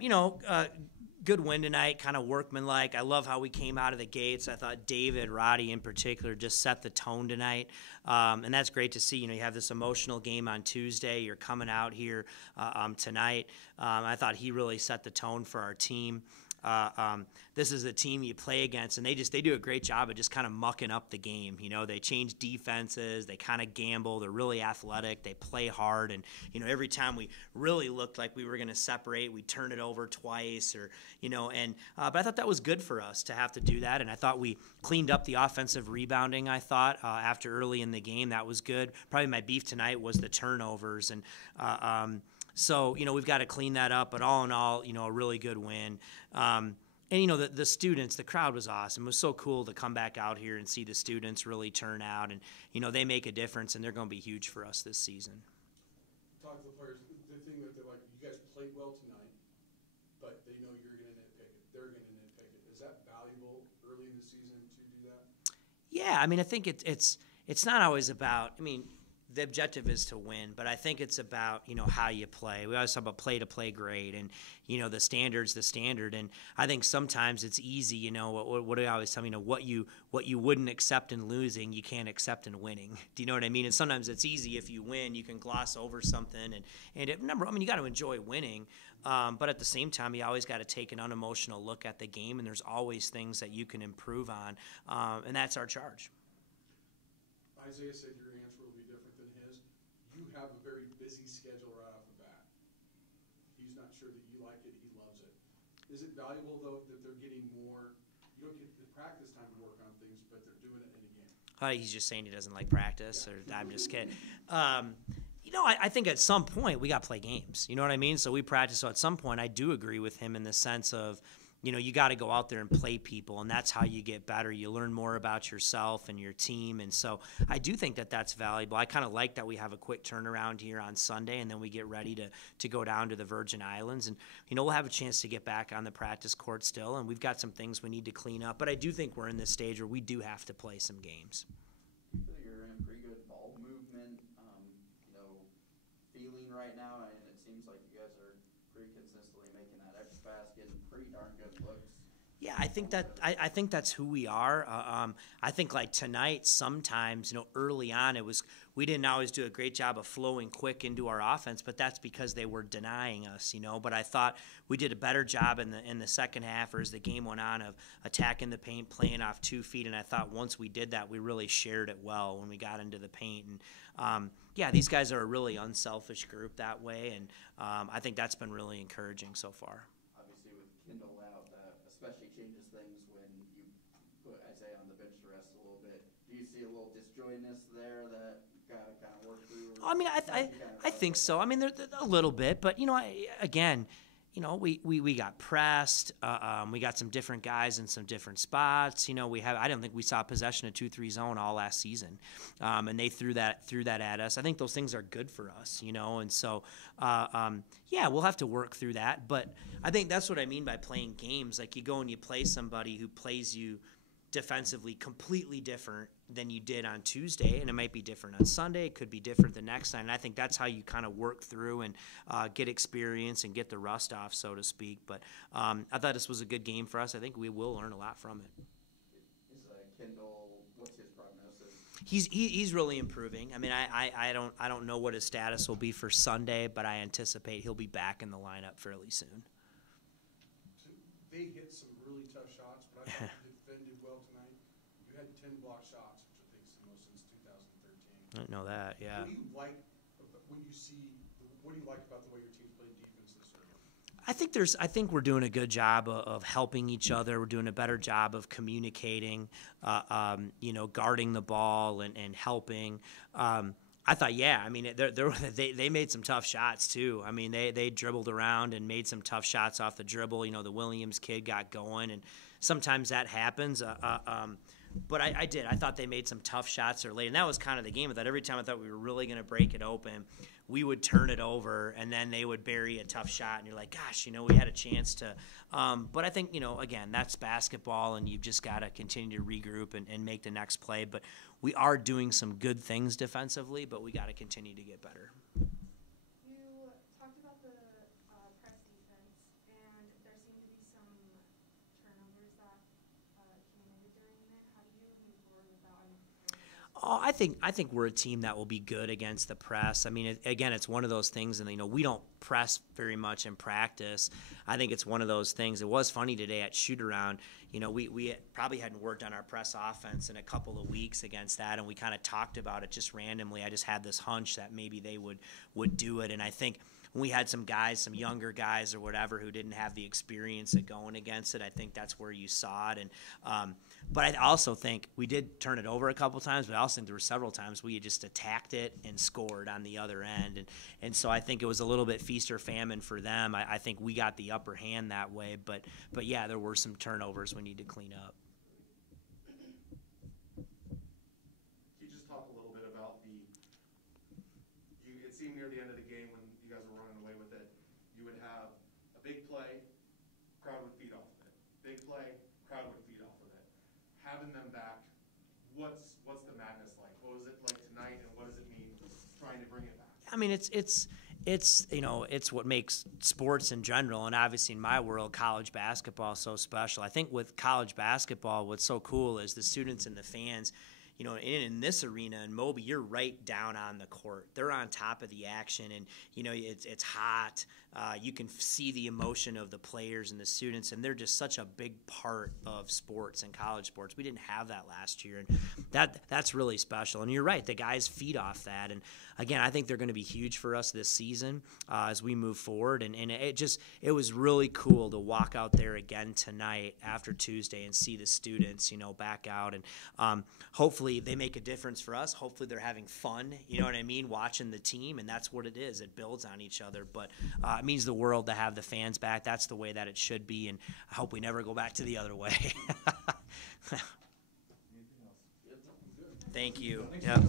You know, good win tonight, kind of workmanlike. I love how we came out of the gates. I thought David, Roddy in particular, just set the tone tonight. And that's great to see. You know, you have this emotional game on Tuesday. You're coming out here tonight. I thought he really set the tone for our team. This is a team you play against, and they do a great job of just kind of mucking up the game. You know, they change defenses, they kind of gamble, they're really athletic, they play hard, and you know, every time we really looked like we were going to separate, we turn it over twice, or you know, and but I thought that was good for us to have to do that, and I thought we cleaned up the offensive rebounding. I thought after early in the game, that was good. Probably my beef tonight was the turnovers, and so, you know, we've got to clean that up, but all in all, you know, a really good win. And, you know, the students, the crowd was awesome. It was so cool to come back out here and see the students really turn out. And, you know, they make a difference, and they're going to be huge for us this season. Talk to the players. The thing that they're like, you guys played well tonight, but they know you're going to nitpick it. They're going to nitpick it. Is that valuable early in the season to do that? Yeah, I mean, I think it's not always about, I mean, the objective is to win, but I think it's about, you know, how you play. We always talk about play to play great, and, you know, the standard's the standard. And I think sometimes it's easy, you know, what do I always tell you, know, what you wouldn't accept in losing, you can't accept in winning. Do you know what I mean? And sometimes it's easy if you win, you can gloss over something. Remember, I mean, you got to enjoy winning, but at the same time, you always got to take an unemotional look at the game, and there's always things that you can improve on, and that's our charge. Isaiah said your answer will be different than his. You have a very busy schedule right off the bat. He's not sure that you like it. He loves it. Is it valuable, though, that they're getting more? You don't get the practice time to work on things, but they're doing it in a game. He's just saying he doesn't like practice, or I'm just kidding. You know, I think at some point we got to play games. You know what I mean? So we practice. So at some point, I do agree with him in the sense of, you know, you got to go out there and play people, and that's how you get better. You learn more about yourself and your team, and so I do think that that's valuable. I kind of like that we have a quick turnaround here on Sunday, and then we get ready to go down to the Virgin Islands, and, you know, we'll have a chance to get back on the practice court still, and we've got some things we need to clean up, but I do think we're in this stage where we do have to play some games. You're in pretty good ball movement, you know, feeling right now, and it seems like you guys are pretty consistently making that X pass, getting pretty darn good looks. Yeah, I think that's who we are. I think like tonight, sometimes, you know, early on we didn't always do a great job of flowing quick into our offense, but that's because they were denying us, you know. But I thought we did a better job in the second half, or as the game went on, of attacking the paint, playing off 2 feet. And I thought once we did that, we really shared it well when we got into the paint. And yeah, these guys are a really unselfish group that way, and I think that's been really encouraging so far. Obviously, with Kendall out, that especially changes things when you put Isaiah on the bench to rest a little bit. Do you see a little disjointness there that you got to kind of work through? I mean, I think so. I mean, there's a little bit, but, you know, again, you know, we got pressed. We got some different guys in some different spots. You know, I don't think we saw possession of 2-3 zone all last season, and they threw that at us. I think those things are good for us, you know, and so yeah, we'll have to work through that. But I think that's what I mean by playing games. Like, you go and you play somebody who plays you defensively completely different than you did on Tuesday, and it might be different on Sunday. It could be different the next time. And I think that's how you kind of work through and get experience and get the rust off, so to speak. But I thought this was a good game for us. I think we will learn a lot from it. Is Kendall, what's his prognosis? He's really improving. I mean, I don't know what his status will be for Sunday, but I anticipate he'll be back in the lineup fairly soon. So they hit some really tough shots, but I thought you defended well tonight. You had 10 block shots, which I think is the most since 2013. I didn't know that. Yeah. What do you like when you see? What do you like about the way your team's playing defense this early? I think we're doing a good job of helping each other. We're doing a better job of communicating, you know, guarding the ball and helping. I thought, yeah, I mean, they made some tough shots too. I mean, they dribbled around and made some tough shots off the dribble. You know, the Williams kid got going, and sometimes that happens. But I did. I thought they made some tough shots early, and that was kind of the game. I thought every time I thought we were really going to break it open, we would turn it over, and then they would bury a tough shot, and you're like, gosh, you know, we had a chance to. But I think, you know, again, that's basketball, and you've just got to continue to regroup and make the next play. But we are doing some good things defensively, but we got to continue to get better. You talked about the press defense Oh, I think we're a team that will be good against the press. I mean, again, it's one of those things, and we don't press very much in practice. I think it's one of those things. It was funny today at shoot around. We probably hadn't worked on our press offense in a couple of weeks against that, and we kind of talked about it just randomly. I just had this hunch that maybe they would do it, and I think when we had some guys, some younger guys or whatever, who didn't have the experience of going against it, I think that's where you saw it. And but I also think we did turn it over a couple times, but I also think there were several times we had just attacked it and scored on the other end. And so I think it was a little bit feast or famine for them. I think we got the upper hand that way. But yeah, there were some turnovers we need to clean up. Can you just talk a little bit about it seemed near the end of the game when you guys were running away with it, you would have a big play, crowd would feed off of it. Big play, crowd would feed off of it. Having them back, what's the madness like? What was it like tonight, and what does it mean trying to bring it back? I mean, it's what makes sports in general, and obviously in my world, college basketball is so special. I think with college basketball, what's so cool is the students and the fans. In this arena in Moby, you're right down on the court. They're on top of the action, and it's hot. You can see the emotion of the players and the students, and they're just such a big part of sports and college sports. We didn't have that last year, and that's really special. And you're right, the guys feed off that. And again, I think they're going to be huge for us this season as we move forward. And it was really cool to walk out there again tonight after Tuesday and see the students, back out. And hopefully they make a difference for us. Hopefully they're having fun, watching the team, and that's what it is. It builds on each other. But it means the world to have the fans back. That's the way that it should be, and I hope we never go back to the other way. Thank you. Yeah.